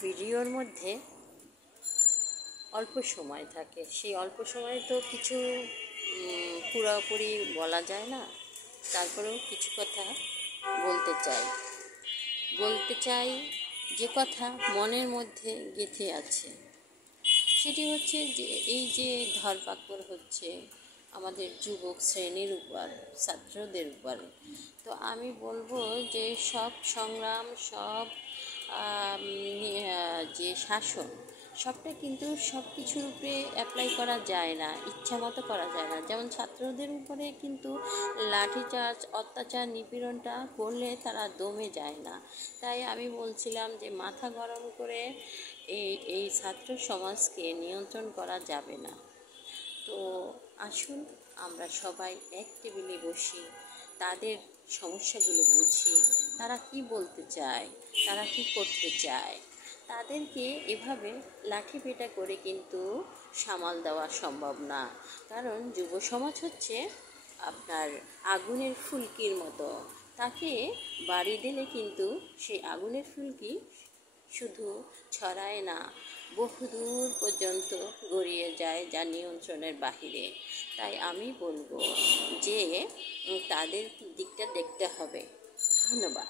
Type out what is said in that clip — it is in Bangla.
ভিডিওর মধ্যে অল্প সময় থাকে, সেই অল্প সময়ে তো কিছু পুরোপুরি বলা যায় না। তারপরেও কিছু কথা বলতে চাই যে কথা মনের মধ্যে গেঁথে আছে। সেটি হচ্ছে যে এই যে ধরপাকড় হচ্ছে আমাদের যুবক শ্রেণীর উপর, ছাত্রদের উপরে, তো আমি বলবো যে সব সংগ্রাম, সব যে শাসন, সবটা কিন্তু সব কিছুর উপরে অ্যাপ্লাই করা যায় না, ইচ্ছা মতো করা যায় না। যেমন ছাত্রদের উপরে কিন্তু লাঠিচার্জ, অত্যাচার, নিপীড়নটা করলে তারা দমে যায় না। তাই আমি বলছিলাম যে মাথা গরম করে এই ছাত্র সমাজকে নিয়ন্ত্রণ করা যাবে না। তো আসুন আমরা সবাই এক টেবিলে বসি, তাদের সমস্যাগুলো বুঝি, তারা কি বলতে চায়, তারা কি করতে চায়। তাদেরকে এভাবে লাঠিপেটা করে কিন্তু সামাল দেওয়া সম্ভব না। কারণ যুব সমাজ হচ্ছে আপনার আগুনের ফুলকির মতো, তাকে বাড়ি দিলে কিন্তু সেই আগুনের ফুলকি শুধু ছড়ায় না, বহুদূর পর্যন্ত গড়িয়ে যায়, যা নিয়ন্ত্রণের বাহিরে। তাই আমি বলবো যে তাদের দিকটা দেখতে হবে। ধন্যবাদ।